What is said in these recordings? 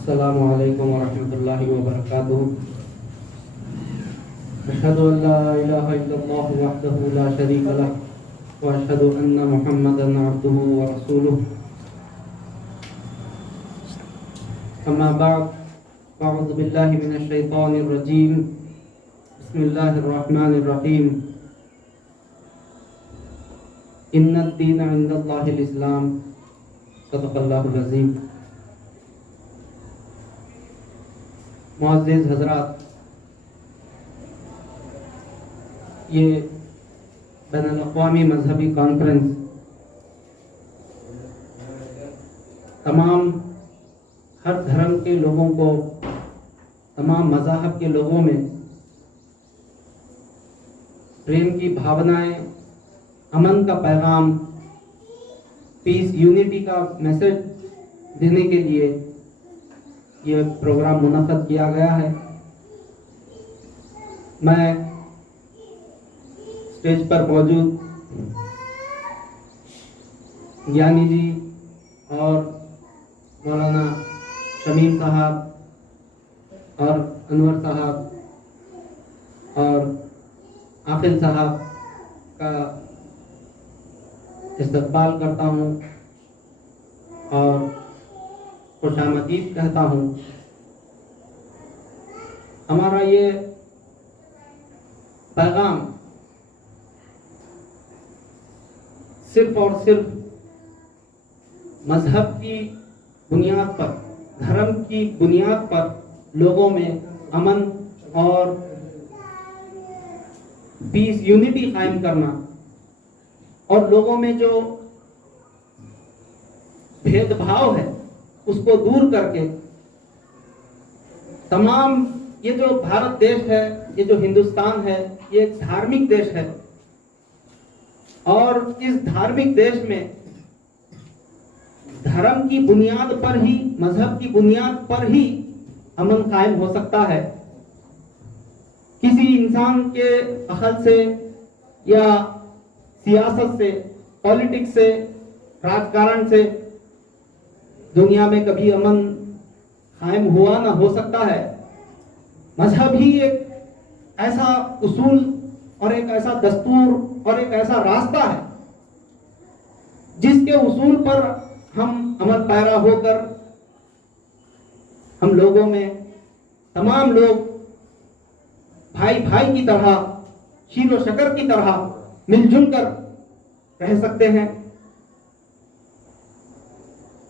अस्सलामु अलैकुम वरहमतुल्लाहि वबरकातुहू। अशहदु अल्ला इलाहा इल्लल्लाहु वहदहु ला शरीका लह व अशहदु अन्ना मुहम्मदन अब्दुहु व रसूलुहु। अम्मा बअद, अऊज़ु बिल्लाहि मिनश शैतानिर रजीम। बिस्मिल्लाहिर रहमानिर रहीम। इन्नद दीन इंदल्लाहिल इस्लाम। सदक़ल्लाहुल अज़ीम। मुअज़्ज़िज़ हज़रात, ये बैनुल-अक़वामी मजहबी कॉन्फ्रेंस तमाम हर धर्म के लोगों को, तमाम मज़ाहब के लोगों में प्रेम की भावनाएं, अमन का पैगाम, पीस, यूनिटी का मैसेज देने के लिए ये प्रोग्राम मुनक़्क़द किया गया है। मैं स्टेज पर मौजूद ज्ञानी जी और मौलाना शमीम साहब और अनवर साहब और आकिल साहब का इस्तक़बाल करता हूँ और खुशामदीद कहता हूँ। हमारा ये पैगाम सिर्फ और सिर्फ मजहब की बुनियाद पर, धर्म की बुनियाद पर लोगों में अमन और पीस, यूनिटी कायम करना और लोगों में जो भेदभाव है उसको दूर करके तमाम, ये जो भारत देश है, ये जो हिंदुस्तान है, ये एक धार्मिक देश है और इस धार्मिक देश में धर्म की बुनियाद पर ही, मजहब की बुनियाद पर ही अमन कायम हो सकता है। किसी इंसान के अखल से या सियासत से, पॉलिटिक्स से, राजकारण से दुनिया में कभी अमन कायम हुआ ना हो सकता है। मजहब ही एक ऐसा उसूल और एक ऐसा दस्तूर और एक ऐसा रास्ता है जिसके उसूल पर हम अमल पैरा होकर हम लोगों में, तमाम लोग भाई भाई की तरह, शीर व शकर की तरह मिलजुल कर रह सकते हैं।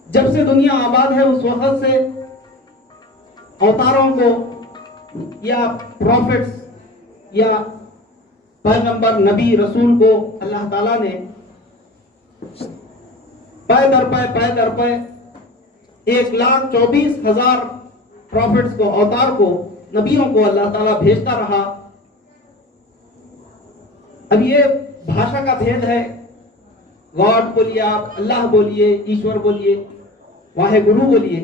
जब से दुनिया आबाद है उस वक्त से अवतारों को या प्रॉफिट्स या पैगंबर, नबी, रसूल को अल्लाह ताला ने पै दर पै 1,24,000 प्रॉफिट्स को, अवतार को, नबियों को अल्लाह ताला भेजता रहा। अब ये भाषा का भेद है। गॉड बोलिए आप, अल्लाह बोलिए, ईश्वर बोलिए, वाहे गुरु बोलिए।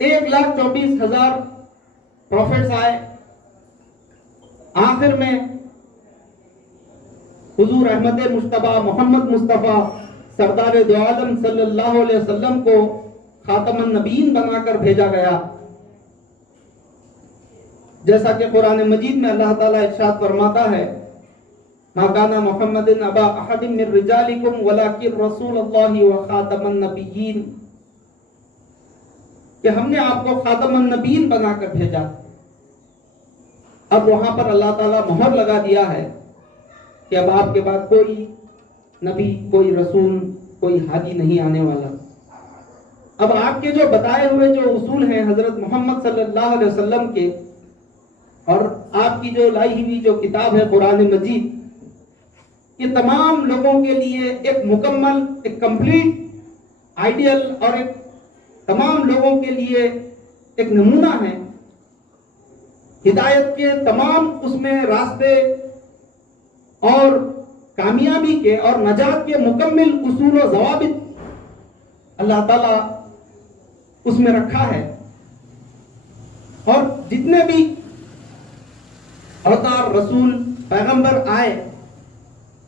1,24,000 प्रॉफिट्स आए। आखिर में हुजूर अहमद मुश्तबा मोहम्मद मुस्तफ़ा सरदार दो आलम सल्लल्लाहु अलैहि वसल्लम को खातमुन नबीयीन बनाकर भेजा गया। जैसा कि कुरान मजीद में अल्लाह ताला इरशाद फरमाता है, मा काना मुहम्मदिन अबा अहदिन मिन रिजालिकुम वलाकिन रसूलुल्लाहि व खातमुन नबिय्यीन, कि हमने आपको खातमुन नबीयीन बनाकर भेजा। अब वहां पर अल्लाह ताला मोहर लगा दिया है कि अब आपके बाद कोई नबी, कोई रसूल, कोई हादी नहीं आने वाला। अब आपके जो बताए हुए जो उसूल हैं हजरत मोहम्मद सल्लल्लाहु अलैहि वसल्लम के, और आपकी जो लाई हुई जो किताब है कुरान मजीद, ये तमाम लोगों के लिए एक मुकम्मल, एक कंप्लीट आइडियल और एक तमाम लोगों के लिए एक नमूना है। हिदायत के तमाम उसमें रास्ते और कामयाबी के और नजात के मुकम्मल उसूल और ज़वाबित अल्लाह ताला उसमें रखा है। और जितने भी अवतार, रसूल, पैगंबर आए,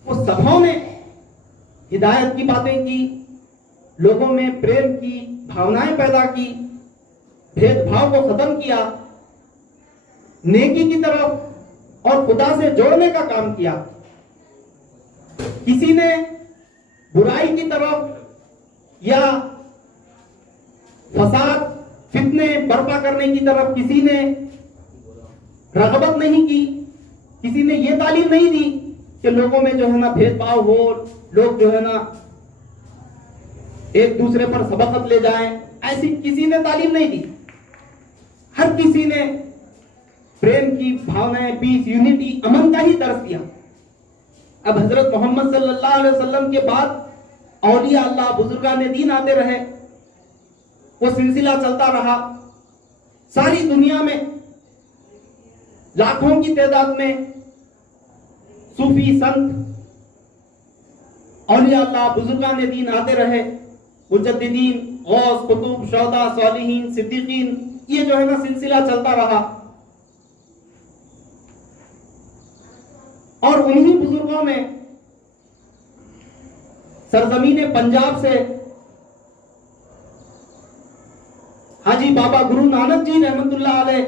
वो सबों ने हिदायत की बातें की, लोगों में प्रेम की भावनाएं पैदा की, भेदभाव को खत्म किया, नेकी की तरफ और खुदा से जोड़ने का काम किया। किसी ने बुराई की तरफ या फसाद फितने बर्पा करने की तरफ किसी ने रगबत नहीं की। किसी ने यह तालीम नहीं दी कि लोगों में जो है ना भेदभाव हो, लोग जो है ना एक दूसरे पर सबकत ले जाएं, ऐसी किसी ने तालीम नहीं दी। हर किसी ने प्रेम की भावनाएं, पीस, यूनिटी, अमन का ही दर्श दिया। अब हजरत मोहम्मद सल्लल्लाहु अलैहि वसल्लम के बाद औलिया अल्लाह, बुजुर्गान दीन आते रहे, वो सिलसिला चलता रहा। सारी दुनिया में लाखों की तादाद में सूफी, संत, औलिया अल्लाह, बुजुर्गान दीन आते रहे। मुजद्दिदीन, गौस, कुतुब, शौदा, सालिहीन, सिद्दीकीन, ये जो है ना सिलसिला चलता रहा। और उन्हीं बुजुर्गों ने सरजमीन पंजाब से हाजी बाबा गुरु नानक जी रहमतुल्लाह अलैह,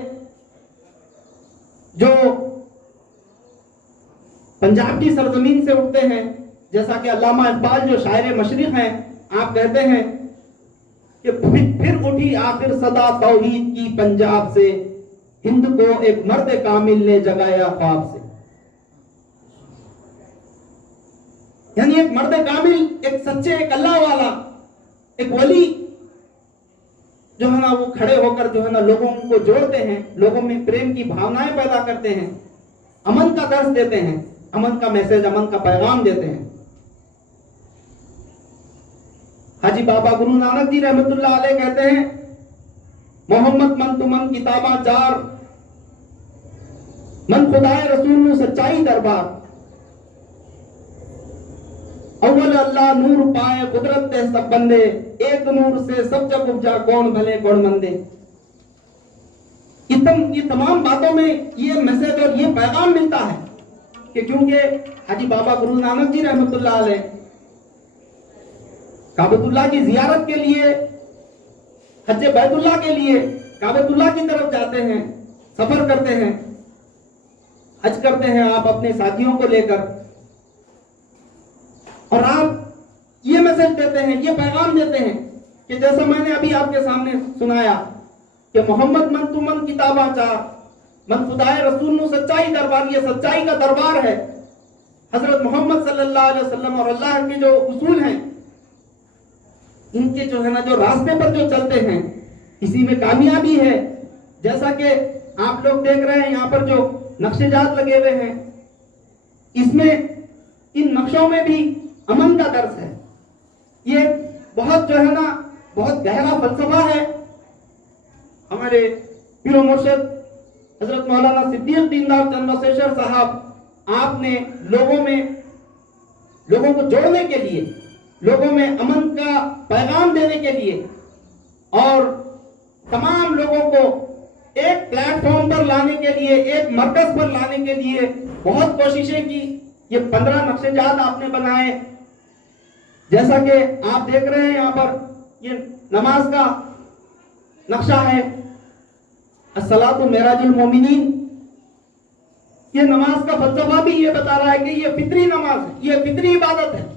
जो पंजाब की सरजमीन से उठते हैं, जैसा कि अल्लामा इकबाल जो शायर मशरिक हैं, आप कहते हैं कि फिर उठी आखिर सदा तौहीद की पंजाब से, हिंद को एक मर्द कामिल ने जगाया ख्वाब से। यानी एक मर्द कामिल, एक सच्चे, एक अल्लाह वाला, एक वली जो है ना वो खड़े होकर जो है ना लोगों को जोड़ते हैं, लोगों में प्रेम की भावनाएं पैदा करते हैं, अमन का दर्श देते हैं, अमन का मैसेज, अमन का पैगाम देते हैं। हाजी बाबा गुरु नानक जी रहमतुल्लाह अलैह कहते हैं, मोहम्मद मन तुमन किताबा चार, मन खुदाए रसूल नु सच्चाई दरबार, अव्वल अल्लाह नूर पाए कुदरत ते सब बंदे, एक नूर से सब जग उपजा कौन भले कौन मंदे। ये तमाम बातों में ये मैसेज और ये पैगाम मिलता है कि क्योंकि हाजी बाबा गुरु नानक जी रहमतुल्लाह अलैह काबतुल्लाह की जियारत के लिए, हज बैतुल्लाह के लिए काबतुल्लाह की तरफ जाते हैं, सफर करते हैं, हज करते हैं आप अपने साथियों को लेकर, और आप ये मैसेज देते हैं, ये पैगाम देते हैं कि जैसा मैंने अभी आपके सामने सुनाया कि मोहम्मद मन तुमन किताबा चार, मन खुदाए रसूल नु सच्चाई दरबार, ये सच्चाई का दरबार है। हजरत मोहम्मद सल्लल्लाहु अलैहि वसल्लम और अल्लाह के जो उसूल हैं, इनके जो है ना जो रास्ते पर जो चलते हैं, इसी में कामयाबी है। जैसा कि आप लोग देख रहे हैं यहाँ पर जो नक्शेजात लगे हुए हैं, इसमें इन नक्शों में भी अमन का दर्श है। ये बहुत जो है ना बहुत गहरा फलसफा है। हमारे पीर मुर्शिद हजरत मौलाना सिद्दीक दीनदार चंद्रशेखर साहब, आपने लोगों को जोड़ने के लिए, लोगों में अमन का पैगाम देने के लिए और तमाम लोगों को एक प्लेटफॉर्म पर लाने के लिए, एक मरकज पर लाने के लिए बहुत कोशिशें की। ये 15 नक्शेजात आपने बनाए, जैसा कि आप देख रहे हैं यहाँ पर ये नमाज का नक्शा है, अस्सलातु मेराजुल मोमिनीन। ये नमाज का फलसफा भी ये बता रहा है कि ये फित्री नमाज है, ये फित्री इबादत है।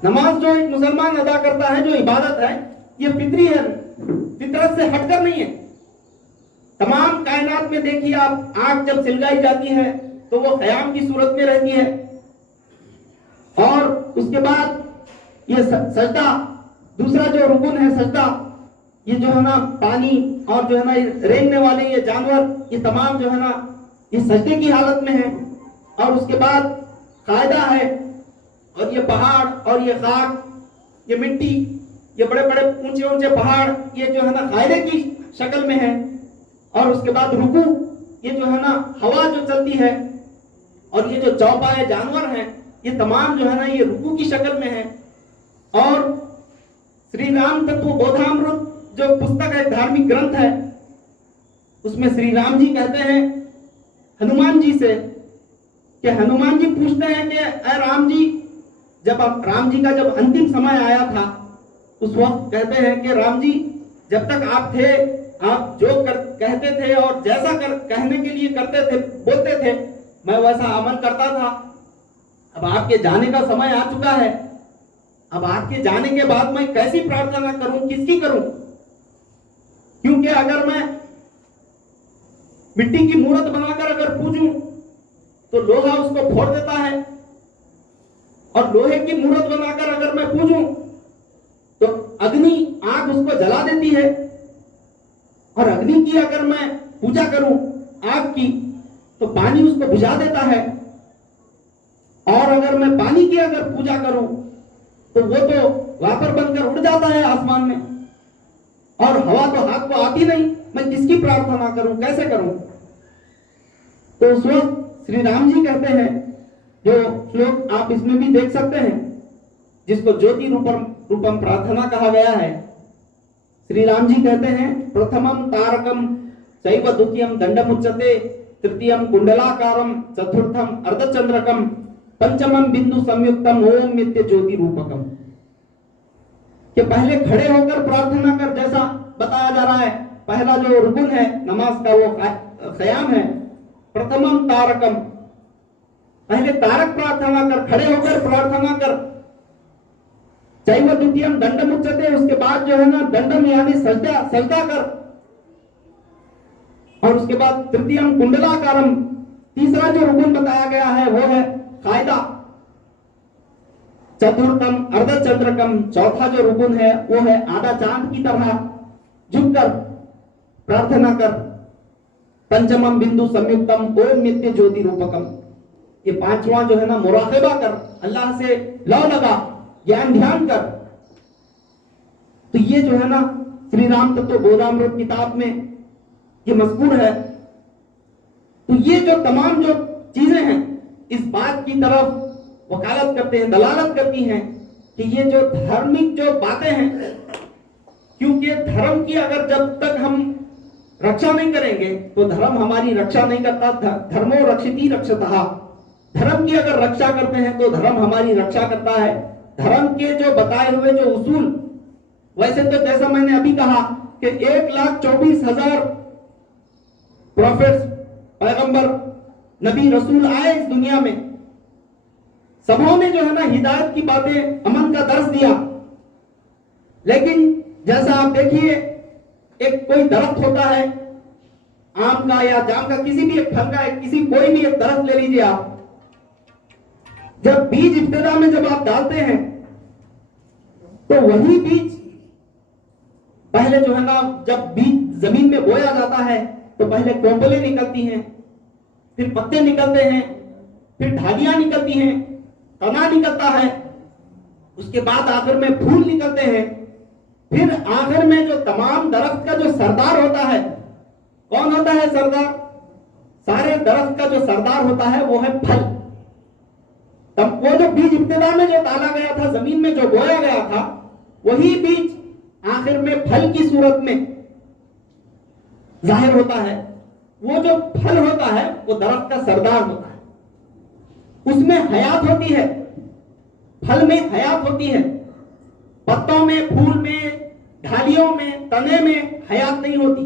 नमाज जो एक मुसलमान अदा करता है, जो इबादत है, ये फित्री है, फितरत से हटकर नहीं है। तमाम कायनात में देखिए आप, आंख जब सिलगाई जाती है तो वो क़याम की सूरत में रहती है, और उसके बाद ये सजदा, दूसरा जो रुकन है सजदा, ये जो है ना पानी और जो है ना रेंगने वाले ये जानवर, ये तमाम जो है ना ये सजदे की हालत में है। और उसके बाद कायदा है, और ये पहाड़ और ये खाक, ये मिट्टी, ये बड़े बड़े ऊंचे ऊंचे पहाड़, ये जो है ना कायदे की शक्ल में है। और उसके बाद रुकू, ये जो है ना हवा जो चलती है, और ये जो चौपाए जानवर हैं, ये तमाम जो है ना ये रुकू की शक्ल में है। और श्री राम तत्व बोधामृत जो पुस्तक है, धार्मिक ग्रंथ है, उसमें श्री राम जी कहते हैं हनुमान जी से कि हनुमान जी पूछते हैं कि अरे राम जी, जब राम जी का जब अंतिम समय आया था, उस वक्त कहते हैं कि राम जी जब तक आप थे, आप जो कहते थे और जैसा कहने के लिए करते थे, बोलते थे, मैं वैसा अमल करता था। अब आपके जाने का समय आ चुका है। अब आपके जाने के बाद मैं कैसी प्रार्थना करूं, किसकी करूं? क्योंकि अगर मैं मिट्टी की मूर्त बनाकर अगर पूजूं तो लोहा उसको फोड़ देता है, और लोहे की मूर्त बनाकर अगर मैं पूजूं तो अग्नि, आग उसको जला देती है। और अग्नि की अगर मैं पूजा करूं, आग की, तो पानी उसको बुझा देता है। और अगर मैं पानी की अगर पूजा करूं तो वो तो वापर बनकर उड़ जाता है आसमान में, और हवा तो हाथ को आती नहीं। मैं किसकी प्रार्थना करूं, कैसे करूं? तो उस वक्त श्री राम जी कहते हैं, जो श्लोक आप इसमें भी देख सकते हैं, जिसको ज्योति रूपम प्रार्थना कहा गया है। श्री राम जी कहते हैं, प्रथमम तारकम चैव द्वितीयम दंडमुच्यते, तृतीयम कुंडलाकारम, चतुर्थम अर्धचंद्रकम, पंचमम बिंदु संयुक्तम ओम नित्य ज्योति रूपकम। कि पहले खड़े होकर प्रार्थना कर, जैसा बताया जा रहा है। पहला जो रुकन है नमाज का, वो क़याम है। प्रथमम तारकम, पहले तारक प्रार्थना कर, खड़े होकर प्रार्थना कर। चैव द्वितीयम दंडमुच्यते, उसके बाद जो है ना दंडम यानी सजदा कर। और उसके बाद तृतीयम कुंडलाकारम, तीसरा जो रुकन बताया गया है वो है कायदा। चतुर्थम अर्धचंद्रकम, चौथा जो रुकन है वो है आधा चांद की तरह झुककर प्रार्थना कर। पंचमम बिंदु संयुक्तम ओम नित्य ज्योति रूपकम, ये पांचवा जो है ना मुराक़बा कर, अल्लाह से लौ लगा, ज्ञान ध्यान कर। तो ये जो है ना श्री राम तत्व बोधामृत किताब में ये मज़कूर है। तो ये जो तमाम जो चीजें हैं इस बात की तरफ वकालत करते हैं, दलालत करती हैं कि ये जो धार्मिक जो बातें हैं, क्योंकि धर्म की अगर जब तक हम रक्षा नहीं करेंगे तो धर्म हमारी रक्षा नहीं करता। धर्मो रक्षिति रक्षतः, धर्म की अगर रक्षा करते हैं तो धर्म हमारी रक्षा करता है। धर्म के जो बताए हुए जो उसूल, वैसे तो जैसा मैंने अभी कहा कि 1,24,000 प्रोफेट्स, पैगंबर, नबी, रसूल आए इस दुनिया में। सबों ने जो है ना हिदायत की बातें, अमन का दर्श दिया। लेकिन जैसा आप देखिए, एक कोई दरख्त होता है आम का या जाम का, किसी भी एक फल का, किसी कोई भी एक दरख्त ले लीजिए आप। जब बीज इब्तिदा में जब आप डालते हैं तो वही बीज पहले जो है ना, जब बीज जमीन में बोया जाता है तो पहले कोंपलें निकलती हैं, फिर पत्ते निकलते हैं, फिर ढालियां निकलती हैं, तना निकलता है, उसके बाद आखिर में फूल निकलते हैं, फिर आखिर में जो तमाम दरख्त का जो सरदार होता है, कौन होता है सरदार? सारे दरख्त का जो सरदार होता है वो है फल। तब वो जो बीज इब्तिदा में जो डाला गया था, जमीन में जो बोया गया था, वही बीज आखिर में फल की सूरत में जाहिर होता है। वो जो फल होता है वो दरख्त का सरदार होता है, उसमें हयात होती है, फल में हयात होती है। पत्तों में, फूल में, ढालियों में, तने में हयात नहीं होती।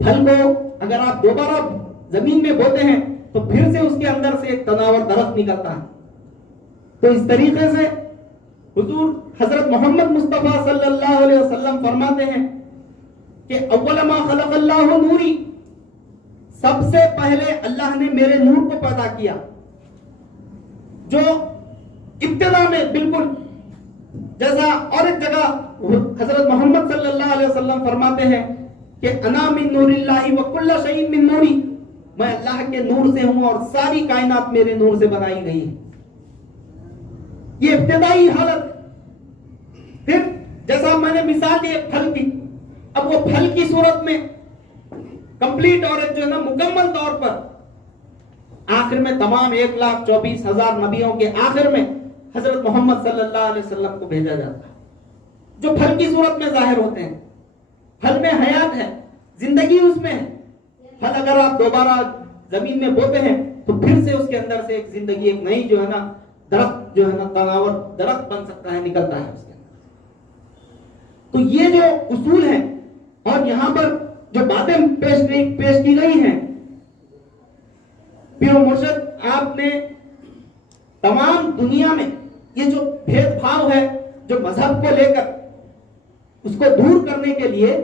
फल को अगर आप दोबारा जमीन में बोते हैं तो फिर से उसके अंदर से एक तनावर दरख्त निकलता है। तो इस तरीके से हुजूर हजरत मोहम्मद मुस्तफा सल्लल्लाहु अलैहि वसल्लम फरमाते हैं कि अव्वल मा खलक़ल्लाहु नूरी, सबसे पहले अल्लाह ने मेरे नूर को पैदा किया। जो इब्तिदा में बिल्कुल जैसा और एक जगह हजरत मोहम्मद सल्लल्लाहु अलैहि वसल्लम फरमाते हैं कि अना मिन नूरिल्लाहि व कुल्लु शैइन मिन नूरी, मैं अल्लाह के नूर से हूं और सारी कायनात मेरे नूर से बनाई गई है। ये इब्तिदाई हालत। फिर जैसा मैंने मिसाल दी फल की, अब वो फल की सूरत में कंप्लीट और जो है ना मुकम्मल तौर पर आखिर में तमाम 1,24,000 नबियों के आखिर में हजरत मोहम्मद सल्लल्लाहु अलैहि वसल्लम को भेजा जाता है, जो फल की सूरत में जाहिर होते हैं। फल में हयात है, जिंदगी उसमें है। फल अगर आप दोबारा जमीन में बोते हैं तो फिर से उसके अंदर से एक जिंदगी, एक नई जो है ना दरख्त जो है ना तनावर दरख्त बन सकता है, निकलता है उसके अंदर। तो ये जो उसूल है और यहां पर जो बातें पेश की गई हैं, पीर मुर्शिद आपने तमाम दुनिया में ये जो भेदभाव है जो मजहब को लेकर, उसको दूर करने के लिए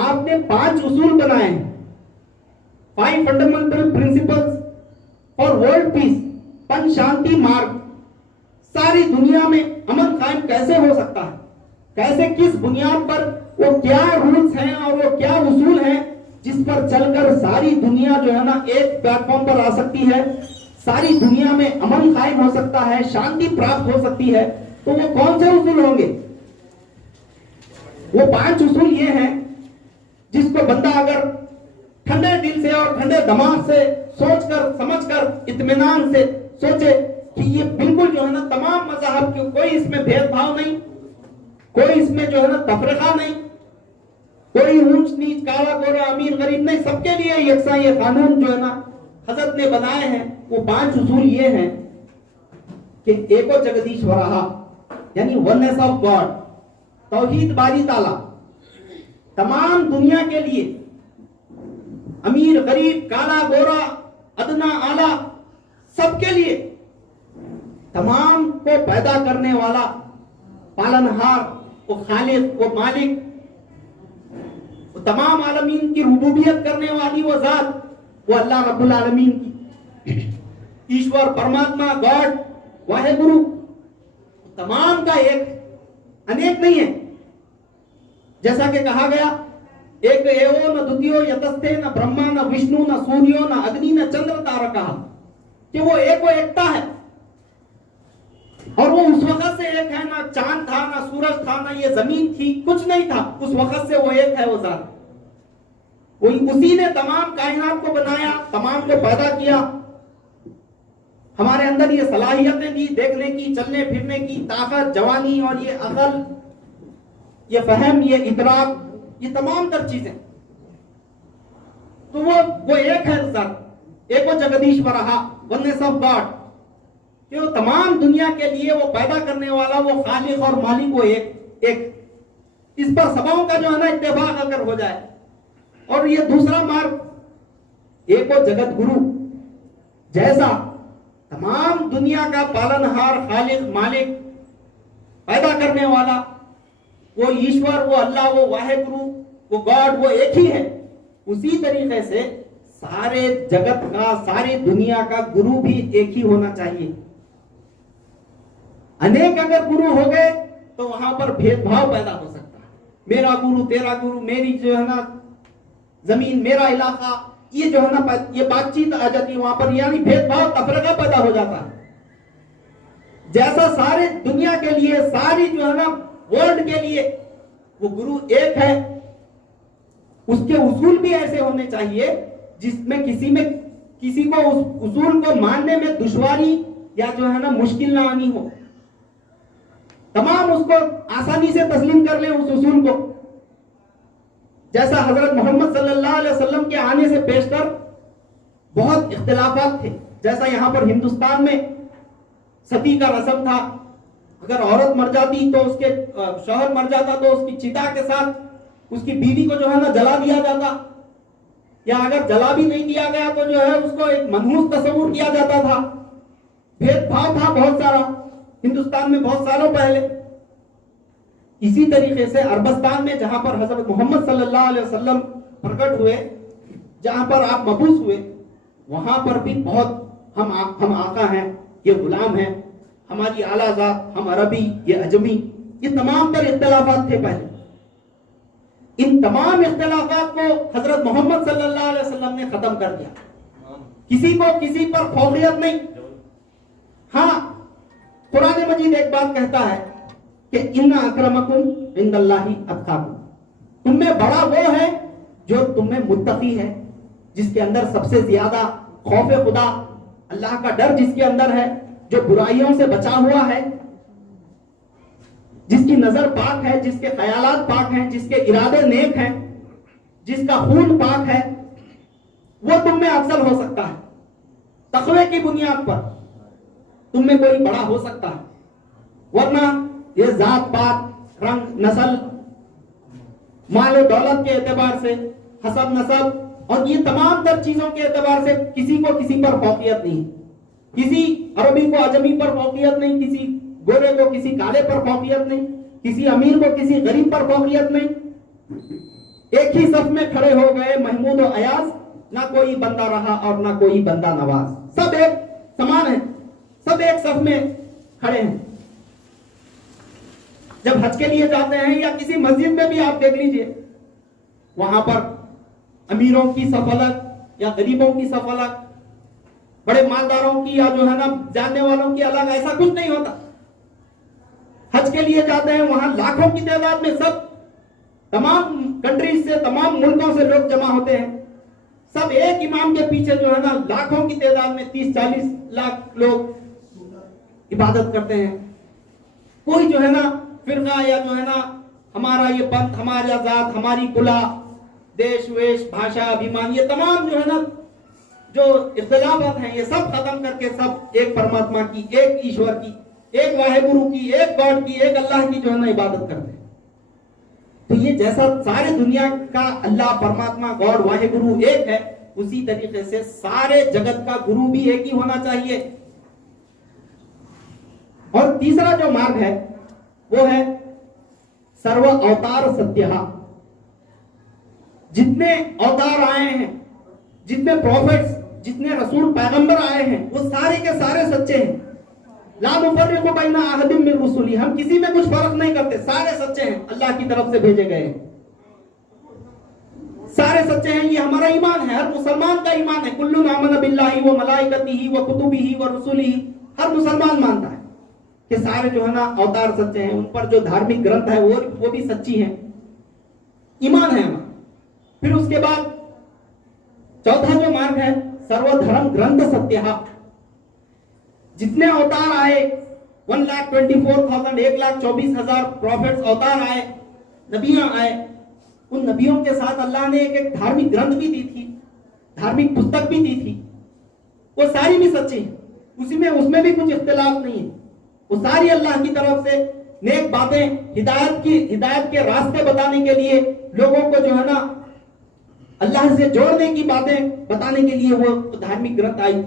आपने 5 उसूल बनाए हैं। 5 fundamental principles for world peace, 5 शांति मार्ग। सारी दुनिया में अमन कायम कैसे हो सकता है, कैसे, किस बुनियाद पर, वो क्या रूल्स हैं और वो क्या उसूल हैं जिस पर चलकर सारी दुनिया जो है ना एक प्लेटफॉर्म पर आ सकती है, सारी दुनिया में अमन कायम हो सकता है, शांति प्राप्त हो सकती है। तो वो कौन से उसूल होंगे? वो 5 उसूल ये हैं जिसको बंदा अगर ठंडे दिल से और ठंडे दिमाग से सोचकर समझकर इत्मीनान से सोचे कि ये बिल्कुल जो है ना तमाम मज़हब के, कोई इसमें भेदभाव नहीं, कोई इसमें जो है ना तफरीका नहीं, कोई ऊंच नीच, काला गोरा, अमीर गरीब नहीं, सबके लिए यकसा ये कानून जो है ना हजरत ने बनाए हैं। वो 5 उसूल ये हैं कि एको जगदीश्वरः, यानी वननेस ऑफ गॉड, तौहीद बारी ताला, तमाम दुनिया के लिए, अमीर गरीब, काला गोरा, अदना आला, सबके लिए, तमाम को पैदा करने वाला, पालनहार, वो खालिक, वो मालिक, वो तमाम आलमीन की रुबूबियत करने वाली वो जात, वो अल्लाह रब्बुल आलमीन की, ईश्वर परमात्मा गॉड वाहिगुरु, तमाम का एक, अनेक नहीं है। जैसा कि कहा गया, एक एवो न द्वितीयो यतस्ते, न ब्रह्मा न विष्णु न सूर्यो न अग्नि न चंद्र तारका, कि वो एक वो एकता है और वो उस वक्त से एक है, ना चांद था, ना सूरज था, ना ये जमीन थी, कुछ नहीं था, उस वक्त से वो एक है। वो जात, वही उसी ने तमाम कायनात को बनाया, तमाम को पैदा किया, हमारे अंदर ये सलाहियतें दी, देखने की, चलने फिरने की ताकत, जवानी और ये अकल, ये फहम, ये इदराक, ये तमाम तर चीजें। तो वो एक है सर, एक वो जगदीश्वरः, वननेस ऑफ गॉड, कि वो तमाम दुनिया के लिए वो पैदा करने वाला, वो खालिक और मालिक, वो एक। इस पर सबों का जो है ना इत्तेफाक अगर हो जाए। और ये दूसरा मार्ग, एक वो जगत गुरु, जैसा तमाम दुनिया का पालनहार, खालिक, मालिक, पैदा करने वाला, वो ईश्वर, वो अल्लाह, वो वाहिगुरु, वो गॉड, वो एक ही है। उसी तरीके से सारे जगत का, सारी दुनिया का गुरु भी एक ही होना चाहिए। अनेक अगर गुरु हो गए तो वहां पर भेदभाव पैदा हो सकता है, मेरा गुरु, तेरा गुरु, मेरी जो है ना जमीन, मेरा इलाका, ये जो है ना ये बातचीत आ जाती है वहां पर, यानी भेदभाव, तफरीका पैदा हो जाता है। जैसा सारे दुनिया के लिए, सारी जो है ना वर्ल्ड के लिए वो गुरु एक है, उसके उसूल भी ऐसे होने चाहिए जिसमें किसी को उस उसूल को मानने में दुश्वारी या जो है ना मुश्किल ना आनी हो, तमाम उसको आसानी से तस्लीम कर ले उस उसूल को। जैसा हजरत मोहम्मद सल्लल्लाहु अलैहि वसल्लम के आने से पेशतर बहुत इख्तिलाफात थे। जैसा यहाँ पर हिंदुस्तान में सती का रस्म था, अगर औरत मर जाती तो उसके शौहर मर जाता तो उसकी चिता के साथ उसकी बीवी को जो है ना जला दिया जाता, या अगर जला भी नहीं दिया गया तो जो है उसको एक मनहूस तस्वुर किया जाता था। भेदभाव था बहुत सारा हिंदुस्तान में बहुत सालों पहले। इसी तरीके से अरबस्तान में जहां पर हजरत मोहम्मद सल्लल्लाहु अलैहि वसल्लम प्रकट हुए, जहां पर आप मबूस हुए, वहां पर भी बहुत हम आका हैं, ये गुलाम हैं, हमारी आला ज़ात, हम अरबी, ये अजमी, ये तमाम पर इख्तिलाफात थे पहले। इन तमाम इख्तिलाफात को हजरत मोहम्मद सल्लल्लाहु अलैहि वसल्लम ने खत्म कर दिया। किसी को किसी पर फौकियत नहीं। हाँ, कुरान मजीद एक बात कहता है कि इन्ना अक्रमकुम इंदल्लाहि अत्काकुम, तुममें बड़ा वो है जो तुम्हें मुत्तकी है, जिसके अंदर सबसे ज्यादा खौफ खुदा, अल्लाह का डर जिसके अंदर है, जो बुराइयों से बचा हुआ है, जिसकी नजर पाक है, जिसके ख्यालात पाक हैं, जिसके इरादे नेक हैं, जिसका खून पाक है, वो तुम में अफजल हो सकता है तकवे की बुनियाद पर। तुम में कोई बड़ा हो सकता है, वरना ये जात पात, रंग, नस्ल, माल दौलत के एतबार से, हसब नसब और ये तमाम तर चीजों के एतबार से किसी को किसी पर फौकियत नहीं। किसी अरबी को अजमी पर फौकियत नहीं, किसी गोरे को किसी काले पर फौकियत नहीं, किसी अमीर को किसी गरीब पर फौकियत नहीं। एक ही सफ में खड़े हो गए महमूद और अयाज, ना कोई बंदा रहा और ना कोई बंदा नवाज, सब एक समान है, सब एक सफ में खड़े हैं। जब हज के लिए जाते हैं या किसी मस्जिद में भी आप देख लीजिए, वहां पर अमीरों की सफ अलग या गरीबों की सफ अलग, बड़े मालदारों की या जो है ना जानने वालों की अलग, ऐसा कुछ नहीं होता। हज के लिए जाते हैं, वहां लाखों की तादाद में सब तमाम कंट्रीज से, तमाम मुल्कों से लोग जमा होते हैं। सब एक इमाम के पीछे जो है ना लाखों की तादाद में 30-40 लाख लोग इबादत करते हैं। कोई जो है ना फिरका या जो है ना हमारा ये पंथ, हमारा जात, हमारी कुला, देश वेश, भाषा, अभिमान, ये तमाम जो है ना जो इख्तिलाफात हैं, ये सब खत्म करके सब एक परमात्मा की, एक ईश्वर की, एक वाहिगुरु की, एक गॉड की, एक अल्लाह की जो है ना इबादत करते हैं। तो ये जैसा सारे दुनिया का अल्लाह, परमात्मा, गॉड, वाहिगुरु एक है, उसी तरीके से सारे जगत का गुरु भी एक ही होना चाहिए। और तीसरा जो मार्ग है वो है सर्व अवतार सत्यहा। जितने अवतार आए हैं, जितने प्रॉफिट्स, जितने रसूल पैगंबर आए हैं, वो सारे के सारे सच्चे हैं। ला नुफर्रिकु बैना अहदिम मिन रुसुली, हम किसी में कुछ फर्क नहीं करते, सारे सच्चे हैं, अल्लाह की तरफ से भेजे गए हैं, सारे सच्चे हैं। ये हमारा ईमान है, हर मुसलमान का ईमान है। कुल्लुन आमन बिल्लाहि व मलाइकतिही व कुतुबिही व रुसुलिही, हर मुसलमान मानता है कि सारे जो है ना अवतार सच्चे हैं, उन पर जो धार्मिक ग्रंथ है वो भी सच्ची हैं, ईमान है हमारा। फिर उसके बाद चौथा जो मार्ग है सर्वधर्म ग्रंथ सत्यहा। जितने अवतार आए, 1,24,000 1,24,000 प्रॉफिट्स अवतार आए, नबियां आए, उन नबियों के साथ अल्लाह ने एक धार्मिक ग्रंथ भी दी थी, धार्मिक पुस्तक भी दी थी, वो सारी भी सच्ची है, उसमें भी कुछ इख्तिलाफ नहीं है। वो सारी अल्लाह की तरफ से नेक बातें, हिदायत के रास्ते बताने के लिए, लोगों को जो है ना अल्लाह से जोड़ने की बातें बताने के लिए वो धार्मिक ग्रंथ आई।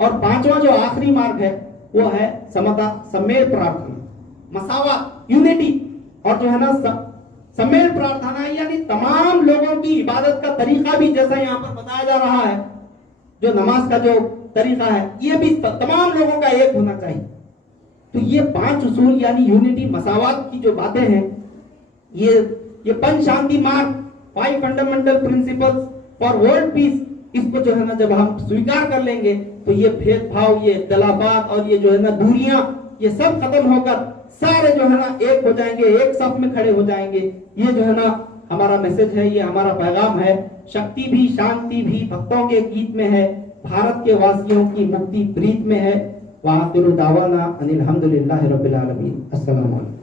और पांचवा जो आखिरी मार्ग है वो है समता, सम्मेल प्रार्थना, मसावत, यूनिटी, और जो है ना सम्मेल प्रार्थना, यानी तमाम लोगों की इबादत का तरीका भी जैसा यहाँ पर बताया जा रहा है, जो नमाज का जो तरीका है, ये भी तमाम लोगों का एक होना चाहिए। तो ये 5 उसूल यानी यूनिटी, मसावत की जो बातें हैं, ये पंच शांति मार्ग, 5 fundamental principles for world peace, इसको जो है ना जब हम स्वीकार कर लेंगे तो ये भेदभाव, ये इख्तिलाफात और ये जो है ना दूरियां, ये सब खत्म होकर सारे जो है ना एक हो जाएंगे, एक साथ में खड़े हो जाएंगे। ये जो है ना हमारा मैसेज है, ये हमारा पैगाम है। शक्ति भी, शांति भी भक्तों के गीत में है, भारत के वासियों की मुक्ति प्रीत में है। व आखिरु दावाना अनिल हम्दुलिल्लाहि रब्बिल आलमीन। अस्सलामु अलैकुम।